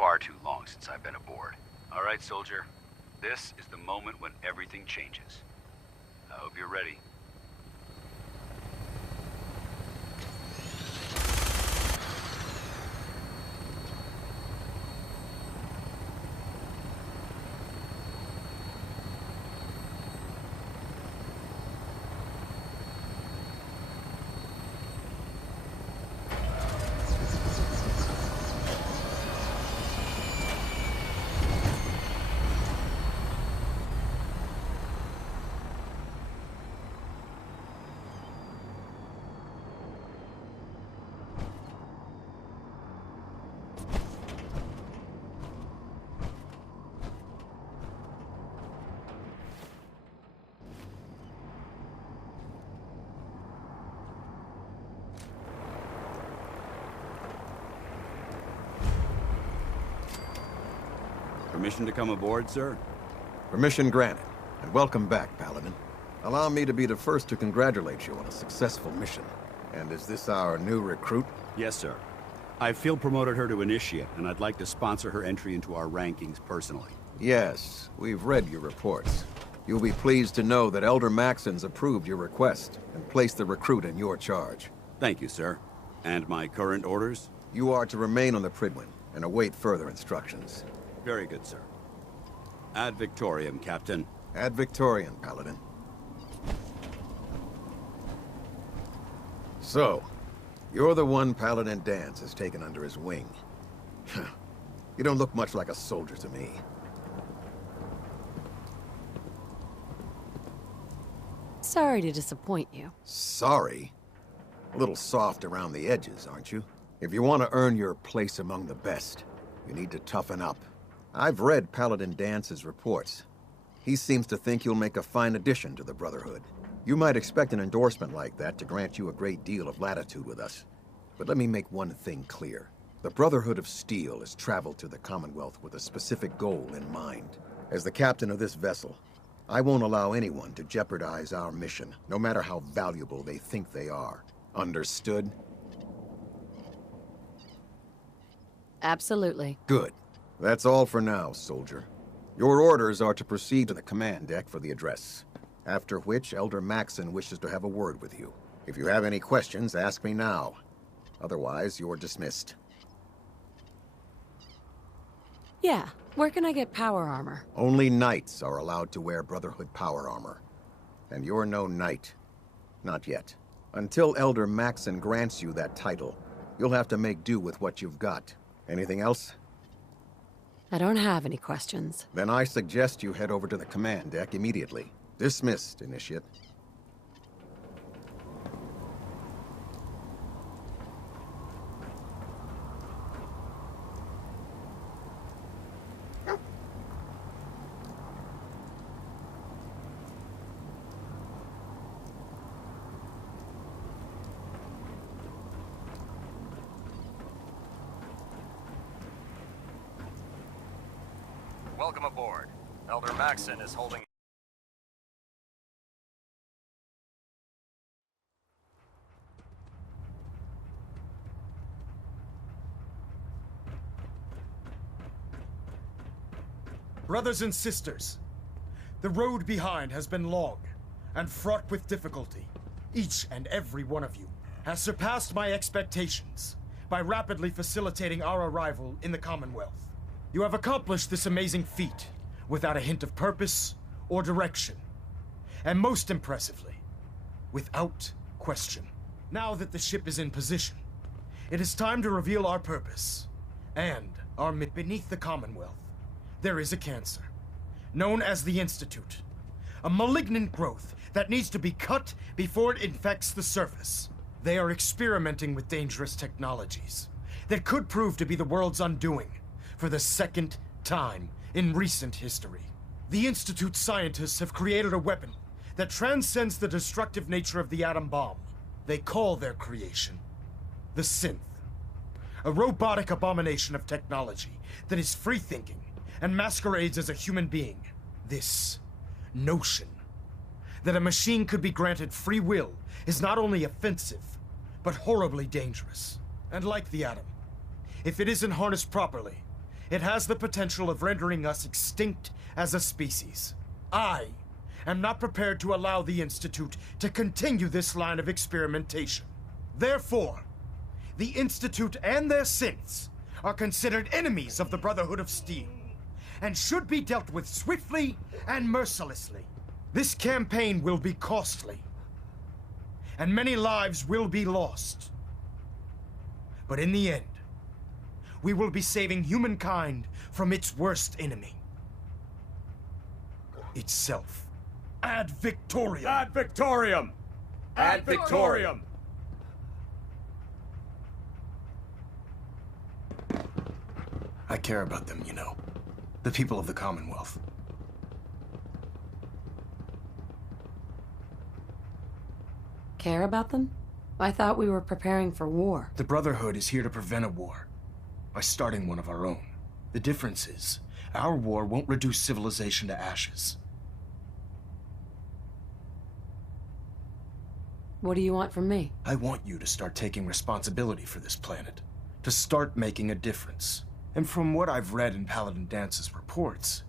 far too long since I've been aboard. All right, soldier. This is the moment when everything changes. I hope you're ready. Permission to come aboard, sir? Permission granted, and welcome back, Paladin. Allow me to be the first to congratulate you on a successful mission. And is this our new recruit? Yes, sir. I field promoted her to Initiate, and I'd like to sponsor her entry into our rankings personally. Yes, we've read your reports. You'll be pleased to know that Elder Maxon's approved your request and placed the recruit in your charge. Thank you, sir. And my current orders? You are to remain on the Pridwin and await further instructions. Very good, sir. Ad Victoriam, Captain. Ad Victoriam, Paladin. So, you're the one Paladin Danse has taken under his wing. You don't look much like a soldier to me. Sorry to disappoint you. Sorry? A little soft around the edges, aren't you? If you want to earn your place among the best, you need to toughen up. I've read Paladin Dance's reports. He seems to think you'll make a fine addition to the Brotherhood. You might expect an endorsement like that to grant you a great deal of latitude with us. But let me make one thing clear. The Brotherhood of Steel has traveled to the Commonwealth with a specific goal in mind. As the captain of this vessel, I won't allow anyone to jeopardize our mission, no matter how valuable they think they are. Understood? Absolutely. Good. That's all for now, soldier. Your orders are to proceed to the command deck for the address. After which, Elder Maxon wishes to have a word with you. If you have any questions, ask me now. Otherwise, you're dismissed. Yeah, where can I get power armor? Only knights are allowed to wear Brotherhood power armor. And you're no knight. Not yet. Until Elder Maxon grants you that title, you'll have to make do with what you've got. Anything else? I don't have any questions. Then I suggest you head over to the command deck immediately. Dismissed, Initiate. Welcome aboard. Elder Maxon is holding... Brothers and sisters, the road behind has been long and fraught with difficulty. Each and every one of you has surpassed my expectations by rapidly facilitating our arrival in the Commonwealth. You have accomplished this amazing feat without a hint of purpose or direction. And most impressively, without question. Now that the ship is in position, it is time to reveal our purpose and our mission. Beneath the Commonwealth, there is a cancer, known as the Institute. A malignant growth that needs to be cut before it infects the surface. They are experimenting with dangerous technologies that could prove to be the world's undoing for the second time in recent history. The Institute's scientists have created a weapon that transcends the destructive nature of the atom bomb. They call their creation the Synth. A robotic abomination of technology that is free-thinking and masquerades as a human being. This notion that a machine could be granted free will is not only offensive, but horribly dangerous. And like the atom, if it isn't harnessed properly, it has the potential of rendering us extinct as a species. I am not prepared to allow the Institute to continue this line of experimentation. Therefore, the Institute and their synths are considered enemies of the Brotherhood of Steel, and should be dealt with swiftly and mercilessly. This campaign will be costly, and many lives will be lost. But in the end, we will be saving humankind from its worst enemy. Itself. Ad Victoriam! Ad Victoriam! Ad Victoriam! I care about them, you know. The people of the Commonwealth. Care about them? I thought we were preparing for war. The Brotherhood is here to prevent a war by starting one of our own. The difference is, our war won't reduce civilization to ashes. What do you want from me? I want you to start taking responsibility for this planet. To start making a difference. And from what I've read in Paladin Dance's reports,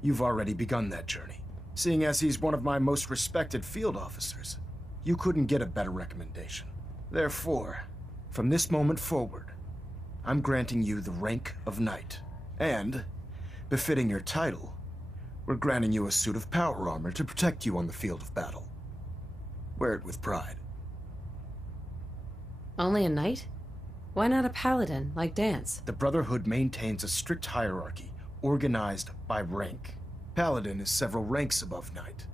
you've already begun that journey. Seeing as he's one of my most respected field officers, you couldn't get a better recommendation. Therefore, from this moment forward, I'm granting you the rank of Knight. And, befitting your title, we're granting you a suit of power armor to protect you on the field of battle. Wear it with pride. Only a knight? Why not a paladin, like Dance? The Brotherhood maintains a strict hierarchy, organized by rank. Paladin is several ranks above Knight,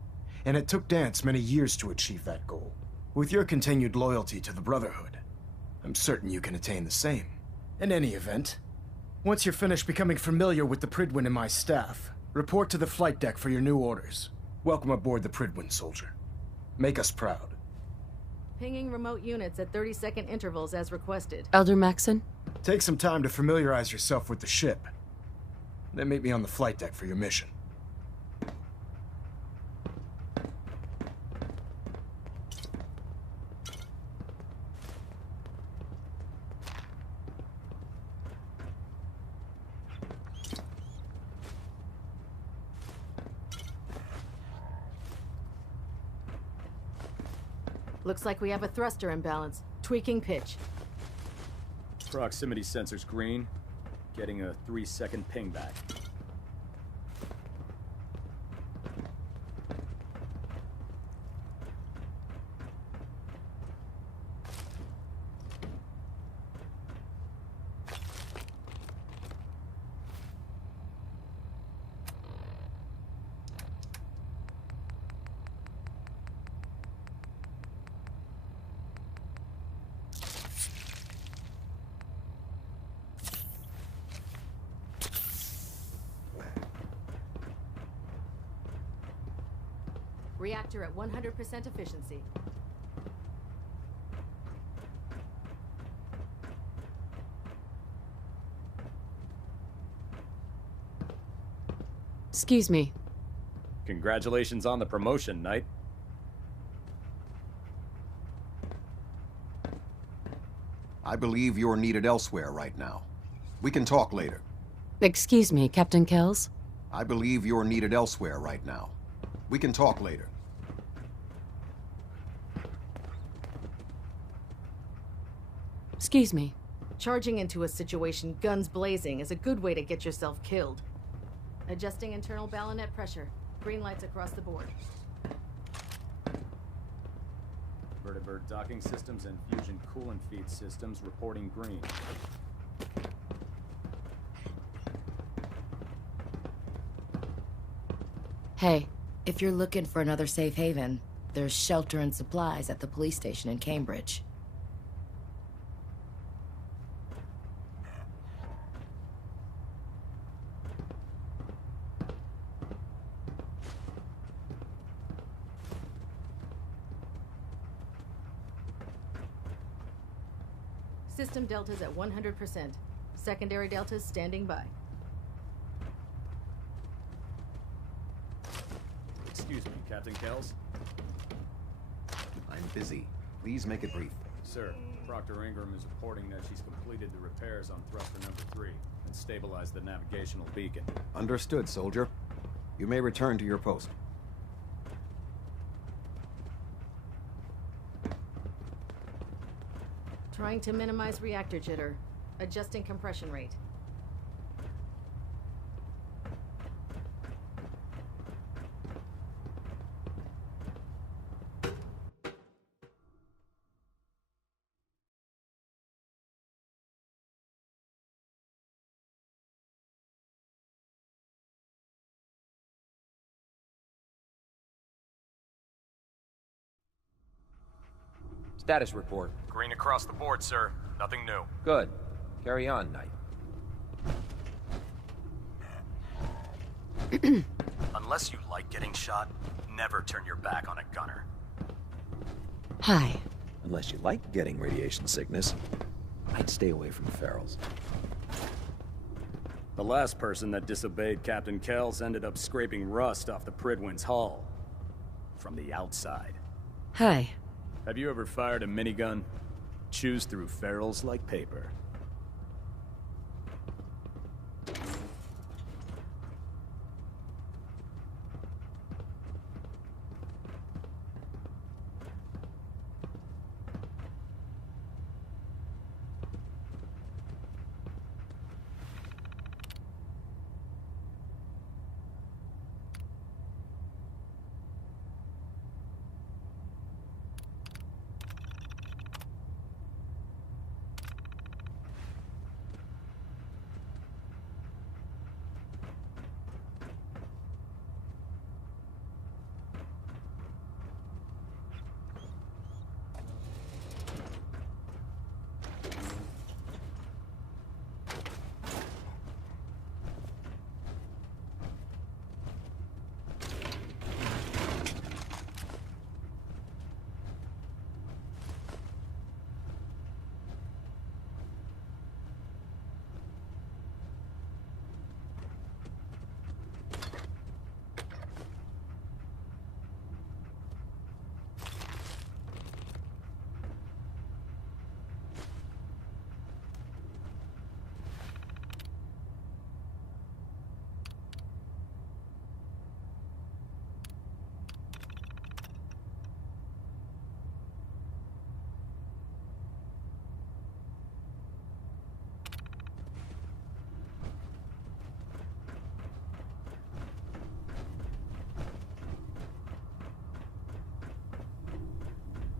and it took Dance many years to achieve that goal. With your continued loyalty to the Brotherhood, I'm certain you can attain the same. In any event, once you're finished becoming familiar with the Pridwin and my staff, report to the flight deck for your new orders. Welcome aboard the Pridwin, soldier. Make us proud. Pinging remote units at 30-second intervals as requested. Elder Maxon? Take some time to familiarize yourself with the ship. Then meet me on the flight deck for your mission. Looks like we have a thruster imbalance. Tweaking pitch. Proximity sensor's green. Getting a 3-second ping back. Reactor at 100% efficiency. Excuse me. Congratulations on the promotion, Knight. I believe you're needed elsewhere right now. We can talk later. Excuse me, Captain Kells? I believe you're needed elsewhere right now. We can talk later. Excuse me. Charging into a situation guns blazing is a good way to get yourself killed. Adjusting internal bayonet pressure. Green lights across the board. Vertibird docking systems and fusion coolant feed systems reporting green. Hey. If you're looking for another safe haven, there's shelter and supplies at the police station in Cambridge. System deltas at 100%. Secondary deltas standing by. Excuse me, Captain Kells. I'm busy. Please make it brief. Sir, Proctor Ingram is reporting that she's completed the repairs on thruster number 3 and stabilize the navigational beacon. Understood, soldier. You may return to your post. Trying to minimize reactor jitter. Adjusting compression rate. Status report. Green across the board, sir. Nothing new. Good. Carry on, Knight. Unless you like getting shot, never turn your back on a gunner. Hi. Unless you like getting radiation sickness, I'd stay away from ferals. The last person that disobeyed Captain Kells ended up scraping rust off the Pridwin's hull. From the outside. Hi. Have you ever fired a minigun? Chews through ferals like paper.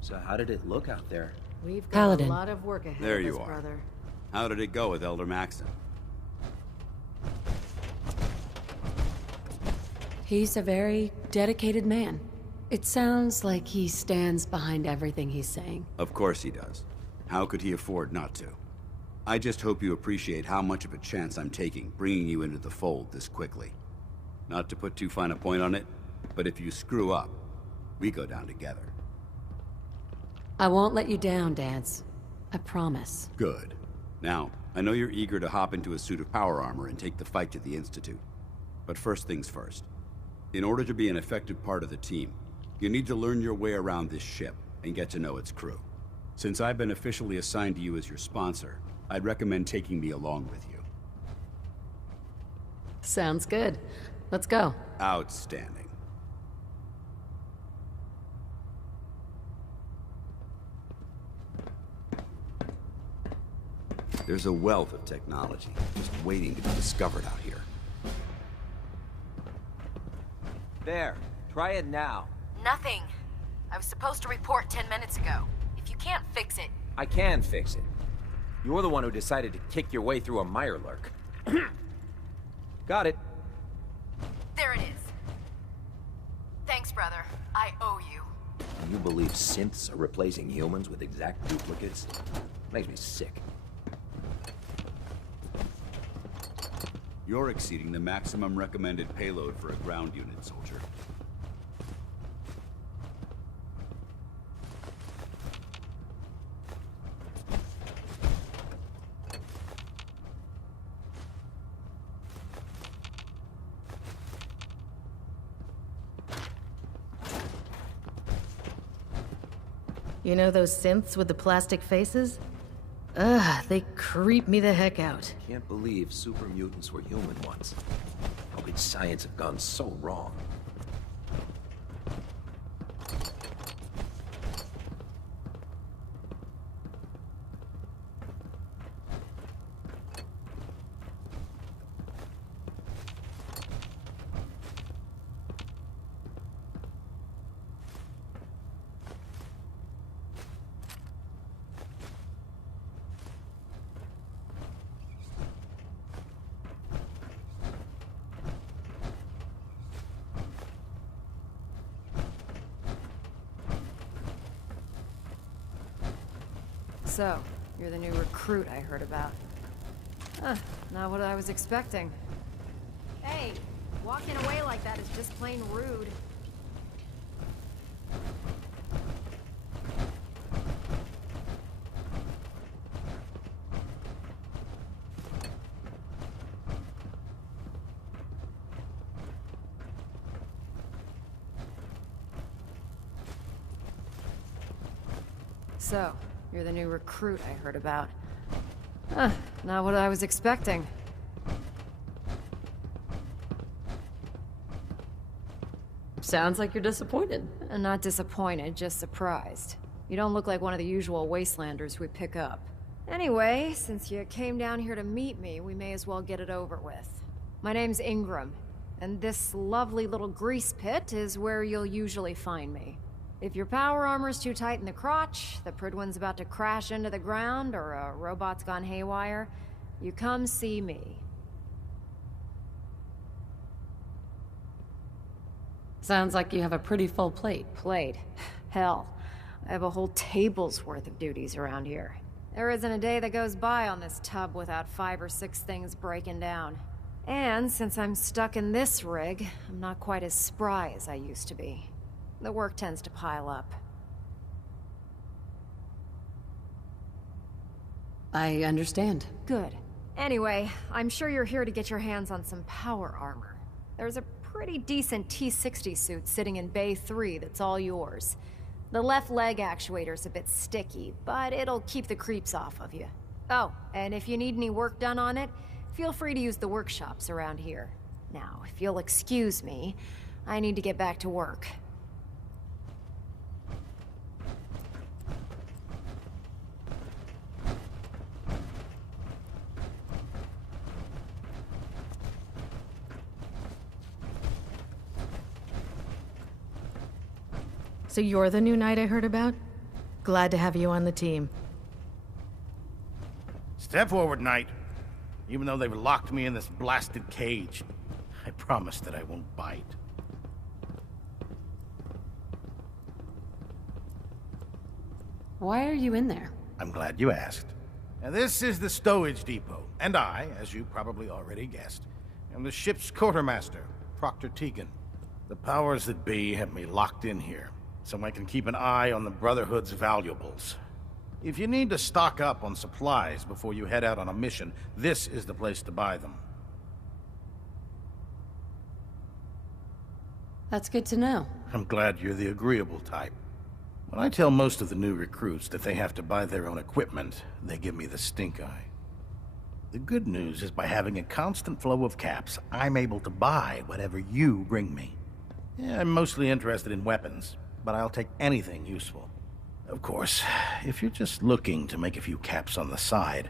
So how did it look out there? We've got Paladin. a lot of work ahead There of you us, are. brother. How did it go with Elder Maxton? He's a very dedicated man. It sounds like he stands behind everything he's saying. Of course he does. How could he afford not to? I just hope you appreciate how much of a chance I'm taking bringing you into the fold this quickly. Not to put too fine a point on it, but if you screw up, we go down together. I won't let you down, Dance. I promise. Good. Now, I know you're eager to hop into a suit of power armor and take the fight to the Institute. But first things first. In order to be an effective part of the team, you need to learn your way around this ship and get to know its crew. Since I've been officially assigned to you as your sponsor, I'd recommend taking me along with you. Sounds good. Let's go. Outstanding. There's a wealth of technology just waiting to be discovered out here. There. Try it now. Nothing. I was supposed to report 10 minutes ago. If you can't fix it... I can fix it. You're the one who decided to kick your way through a Mirelurk. Got it. There it is. Thanks, brother. I owe you. You believe synths are replacing humans with exact duplicates? Makes me sick. You're exceeding the maximum recommended payload for a ground unit, soldier. You know those synths with the plastic faces? Ugh, they creep me the heck out. Can't believe super mutants were human once. How could science have gone so wrong? So, you're the new recruit I heard about. Not what I was expecting. Hey, walking away like that is just plain rude. So, you're the new recruit I heard about. Not what I was expecting. Sounds like you're disappointed. Not disappointed, just surprised. You don't look like one of the usual wastelanders we pick up. Anyway, since you came down here to meet me, we may as well get it over with. My name's Ingram, and this lovely little grease pit is where you'll usually find me. If your power armor's too tight in the crotch, the Pridwin's about to crash into the ground, or a robot's gone haywire, you come see me. Sounds like you have a pretty full plate. Plate? Hell, I have a whole table's worth of duties around here. There isn't a day that goes by on this tub without 5 or 6 things breaking down. And since I'm stuck in this rig, I'm not quite as spry as I used to be. The work tends to pile up. I understand. Good. Anyway, I'm sure you're here to get your hands on some power armor. There's a pretty decent T-60 suit sitting in Bay 3 that's all yours. The left leg actuator's a bit sticky, but it'll keep the creeps off of you. Oh, and if you need any work done on it, feel free to use the workshops around here. Now, if you'll excuse me, I need to get back to work. So you're the new knight I heard about? Glad to have you on the team. Step forward, Knight. Even though they've locked me in this blasted cage, I promise that I won't bite. Why are you in there? I'm glad you asked. Now, this is the Stowage Depot, and I, as you probably already guessed, am the ship's quartermaster, Proctor Tegan. The powers that be have me locked in here, so I can keep an eye on the Brotherhood's valuables. If you need to stock up on supplies before you head out on a mission, this is the place to buy them. That's good to know. I'm glad you're the agreeable type. When I tell most of the new recruits that they have to buy their own equipment, they give me the stink eye. The good news is by having a constant flow of caps, I'm able to buy whatever you bring me. Yeah, I'm mostly interested in weapons, but I'll take anything useful. Of course, if you're just looking to make a few caps on the side,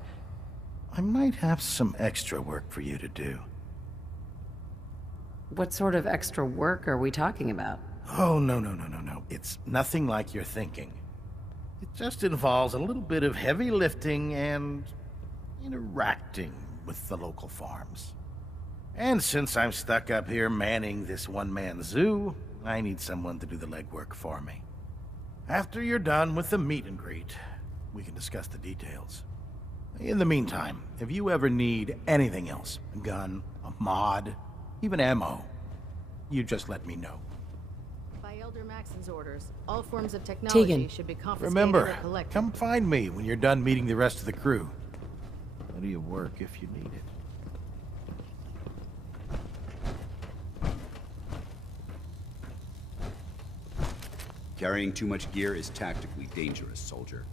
I might have some extra work for you to do. What sort of extra work are we talking about? Oh, no. It's nothing like you're thinking. It just involves a little bit of heavy lifting and interacting with the local farms. And since I'm stuck up here manning this one-man zoo, I need someone to do the legwork for me. After you're done with the meet and greet, we can discuss the details. In the meantime, if you ever need anything else, a gun, a mod, even ammo, you just let me know. By Elder Maxon's orders, all forms of technology Tegan. should be confiscated Remember, or collected. come find me when you're done meeting the rest of the crew. Plenty of work if you need it. Carrying too much gear is tactically dangerous, soldier.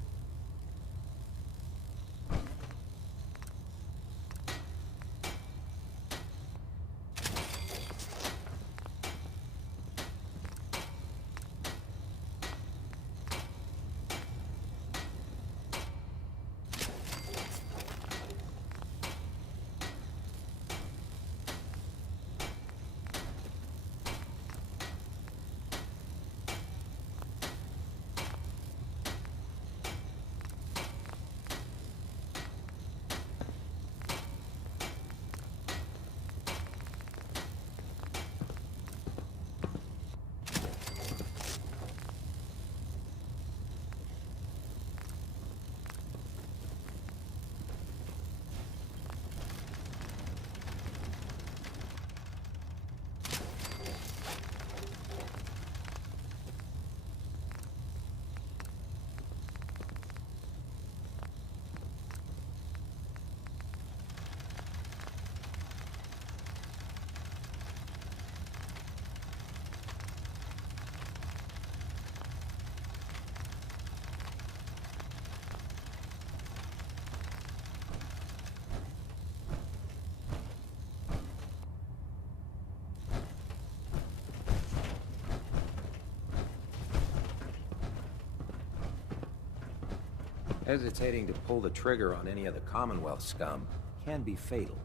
Hesitating to pull the trigger on any of the Commonwealth scum can be fatal.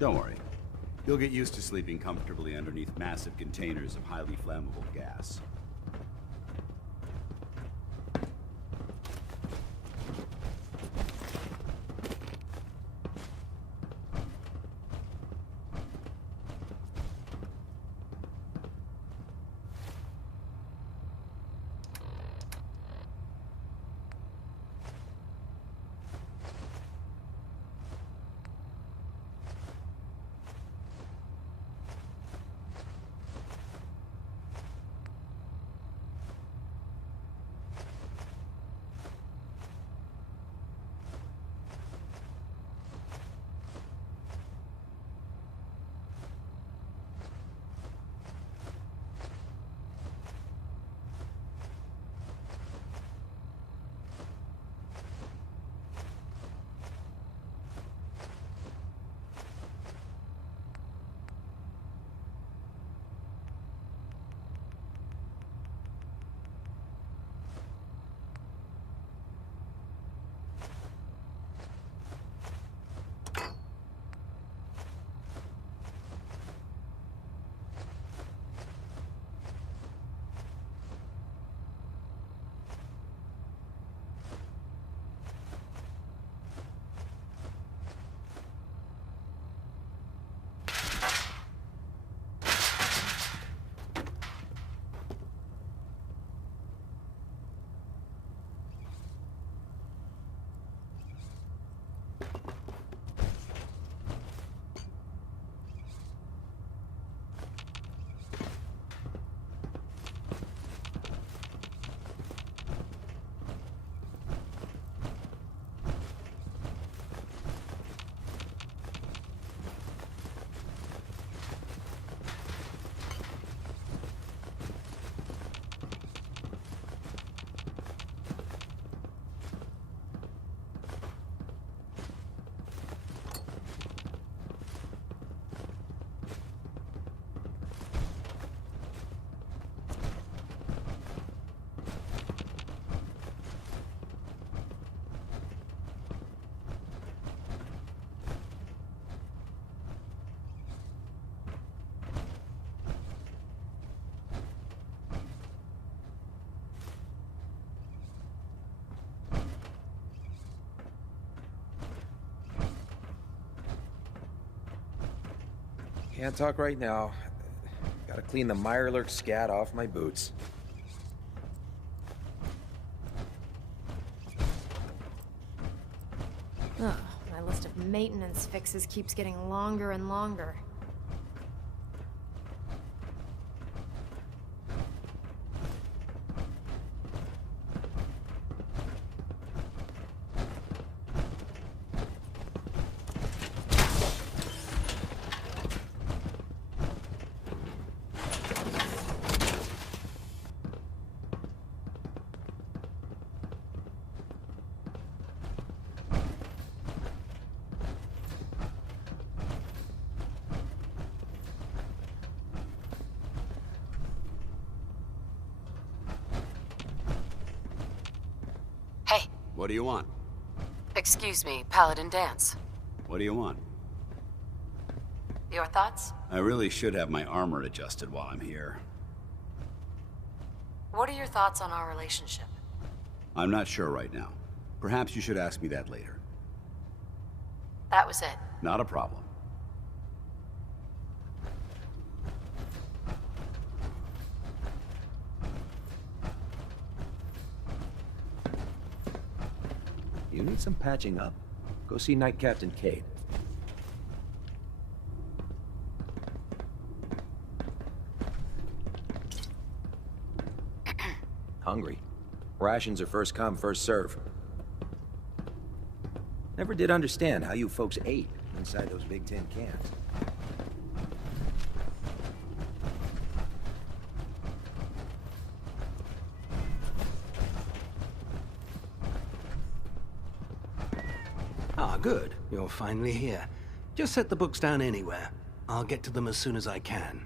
Don't worry. You'll get used to sleeping comfortably underneath massive containers of highly flammable gas. Can't talk right now. Gotta clean the Mirelurk scat off my boots. Ugh, my list of maintenance fixes keeps getting longer and longer. What do you want? Excuse me, Paladin Dance. What do you want? Your thoughts? I really should have my armor adjusted while I'm here. What are your thoughts on our relationship? I'm not sure right now. Perhaps you should ask me that later. That was it. Not a problem. You need some patching up? Go see Night Captain Kade. Hungry. Rations are first come, first serve. Never did understand how you folks ate inside those big tin cans. Ah, good. You're finally here. Just set the books down anywhere. I'll get to them as soon as I can.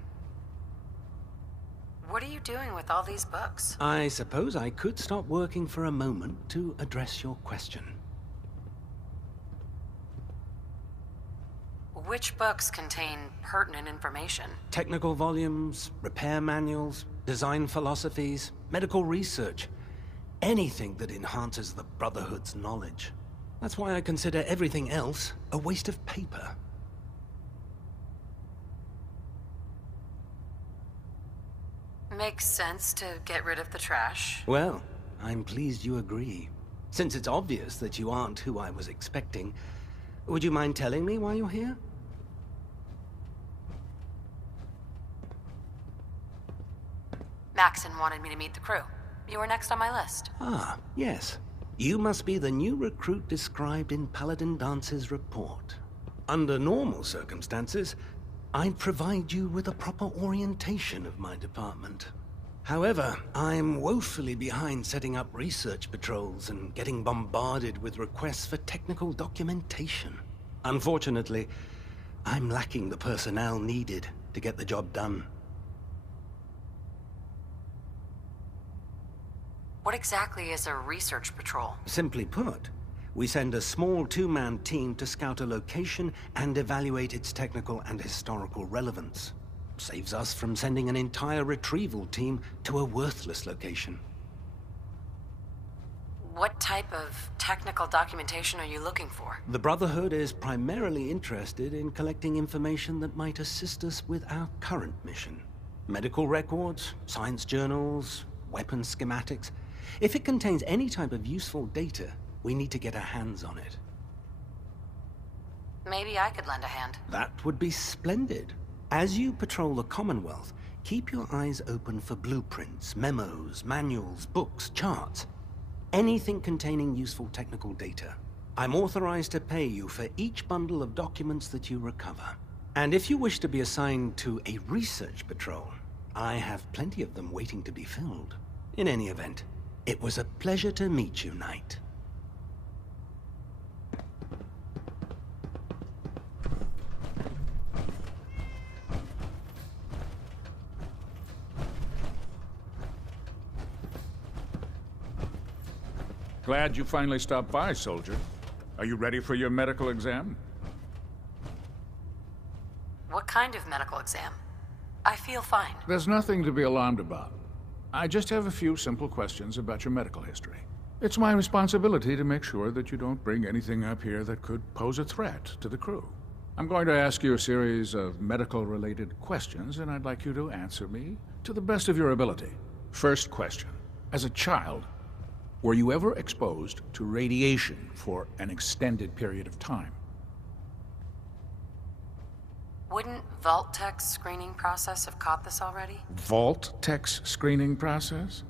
What are you doing with all these books? I suppose I could stop working for a moment to address your question. Which books contain pertinent information? Technical volumes, repair manuals, design philosophies, medical research. Anything that enhances the Brotherhood's knowledge. That's why I consider everything else a waste of paper. Makes sense to get rid of the trash. Well, I'm pleased you agree. Since it's obvious that you aren't who I was expecting, would you mind telling me why you're here? Maxon wanted me to meet the crew. You were next on my list. Ah, yes. You must be the new recruit described in Paladin Dance's report. Under normal circumstances, I'd provide you with a proper orientation of my department. However, I'm woefully behind setting up research patrols and getting bombarded with requests for technical documentation. Unfortunately, I'm lacking the personnel needed to get the job done. What exactly is a research patrol? Simply put, we send a small two-man team to scout a location and evaluate its technical and historical relevance. Saves us from sending an entire retrieval team to a worthless location. What type of technical documentation are you looking for? The Brotherhood is primarily interested in collecting information that might assist us with our current mission. Medical records, science journals, weapon schematics. If it contains any type of useful data, we need to get our hands on it. Maybe I could lend a hand. That would be splendid. As you patrol the Commonwealth, keep your eyes open for blueprints, memos, manuals, books, charts. Anything containing useful technical data. I'm authorized to pay you for each bundle of documents that you recover. And if you wish to be assigned to a research patrol, I have plenty of them waiting to be filled. In any event, it was a pleasure to meet you, Knight. Glad you finally stopped by, soldier. Are you ready for your medical exam? What kind of medical exam? I feel fine. There's nothing to be alarmed about. I just have a few simple questions about your medical history. It's my responsibility to make sure that you don't bring anything up here that could pose a threat to the crew. I'm going to ask you a series of medical-related questions, and I'd like you to answer me to the best of your ability. First question. As a child, were you ever exposed to radiation for an extended period of time? Wouldn't Vault-Tech's screening process have caught this already? Vault-Tech's screening process?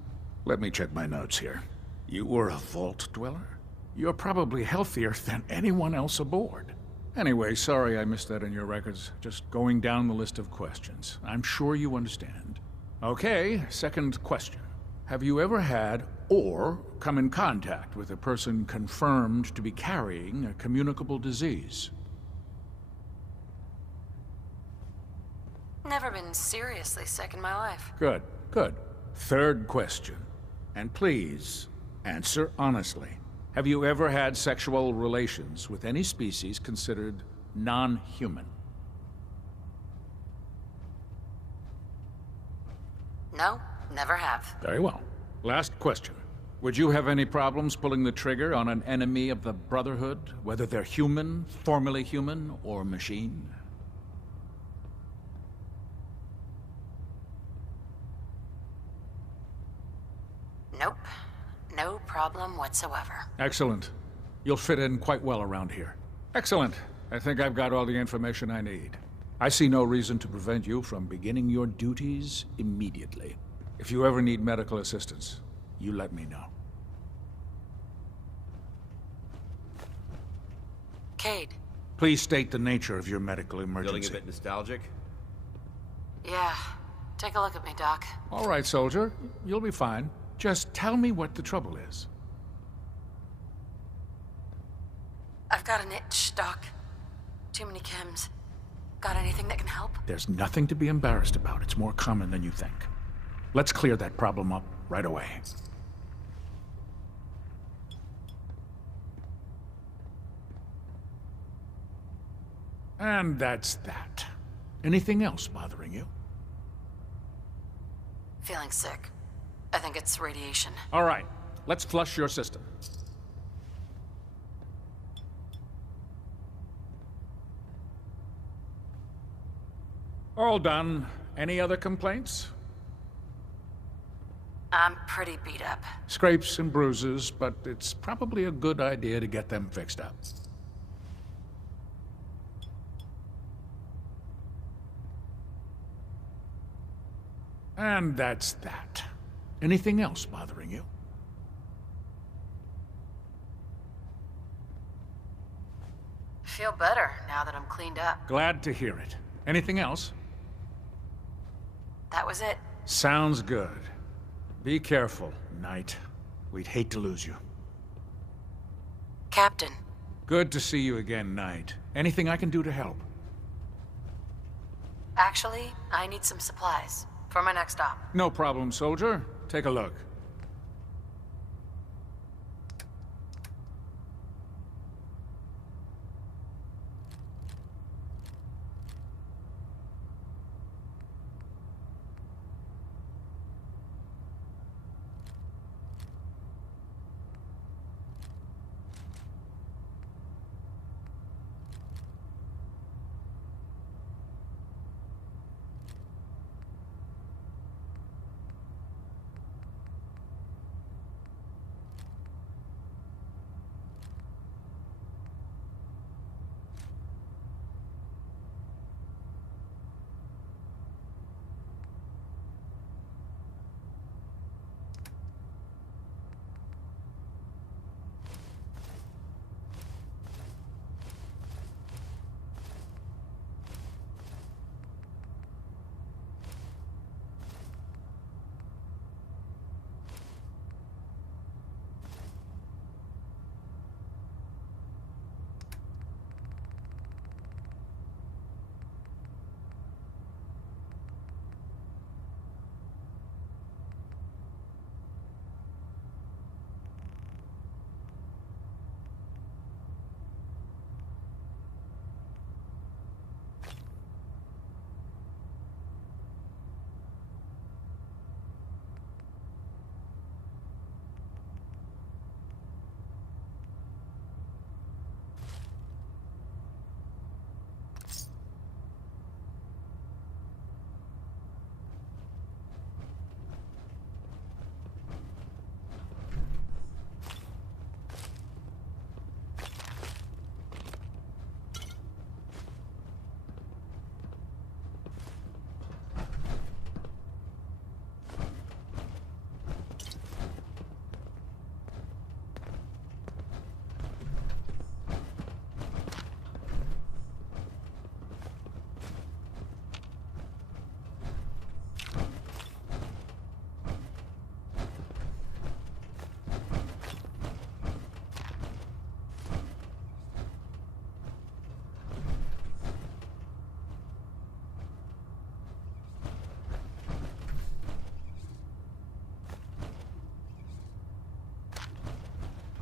Let me check my notes here. You were a Vault Dweller? You're probably healthier than anyone else aboard. Anyway, sorry I missed that in your records. Just going down the list of questions. I'm sure you understand. Okay, second question. Have you ever had or come in contact with a person confirmed to be carrying a communicable disease? Never been seriously sick in my life. Good, good. Third question. And please, answer honestly. Have you ever had sexual relations with any species considered non-human? No, never have. Very well. Last question. Would you have any problems pulling the trigger on an enemy of the Brotherhood, whether they're human, formerly human, or machine? Nope. No problem whatsoever. Excellent. You'll fit in quite well around here. Excellent. I think I've got all the information I need. I see no reason to prevent you from beginning your duties immediately. If you ever need medical assistance, you let me know. Kade. Please state the nature of your medical emergency. Feeling a bit nostalgic? Yeah. Take a look at me, Doc. All right, soldier. You'll be fine. Just tell me what the trouble is. I've got an itch, Doc. Too many chems. Got anything that can help? There's nothing to be embarrassed about. It's more common than you think. Let's clear that problem up right away. And that's that. Anything else bothering you? Feeling sick. I think it's radiation. All right. Let's flush your system. All done. Any other complaints? I'm pretty beat up. Scrapes and bruises, but it's probably a good idea to get them fixed up. And that's that. Anything else bothering you? Feel better now that I'm cleaned up. Glad to hear it. Anything else? That was it. Sounds good. Be careful, Knight. We'd hate to lose you. Captain. Good to see you again, Knight. Anything I can do to help? Actually, I need some supplies for my next stop. No problem, soldier. Take a look.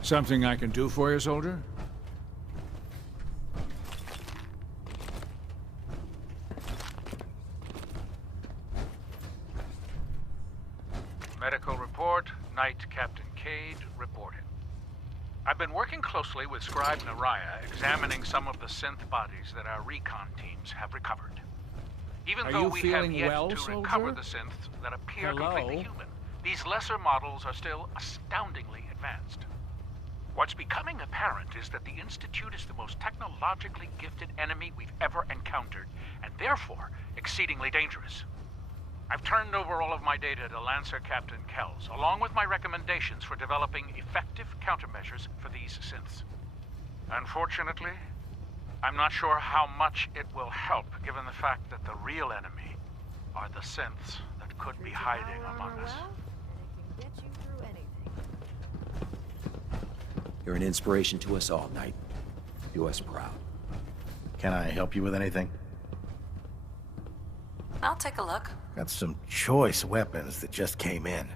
Something I can do for you, soldier? Medical report, Night Captain Kade reporting. I've been working closely with Scribe Naraya, examining some of the synth bodies that our recon teams have recovered. Even though we have yet to recover the synths that appear completely human, these lesser models are still astoundingly advanced. What's becoming apparent is that the Institute is the most technologically gifted enemy we've ever encountered, and therefore exceedingly dangerous. I've turned over all of my data to Lancer Captain Kells, along with my recommendations for developing effective countermeasures for these synths. Unfortunately, I'm not sure how much it will help, given the fact that the real enemy are the synths that could be hiding among us. You're an inspiration to us all, Knight. Do us proud. Can I help you with anything? I'll take a look. Got some choice weapons that just came in.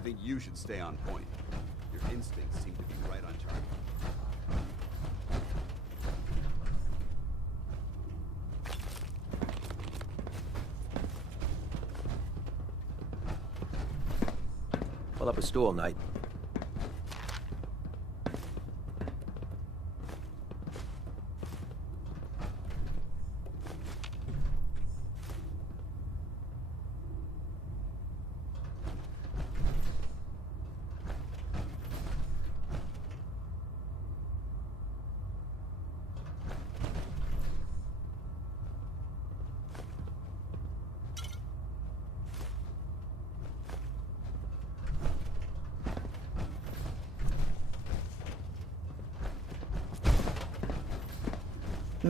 I think you should stay on point. Your instincts seem to be right on target. Pull up a stool, Knight.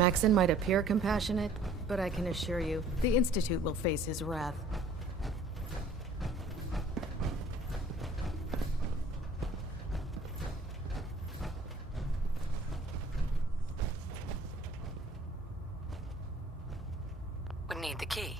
Maxon might appear compassionate, but I can assure you, the Institute will face his wrath. We need the key.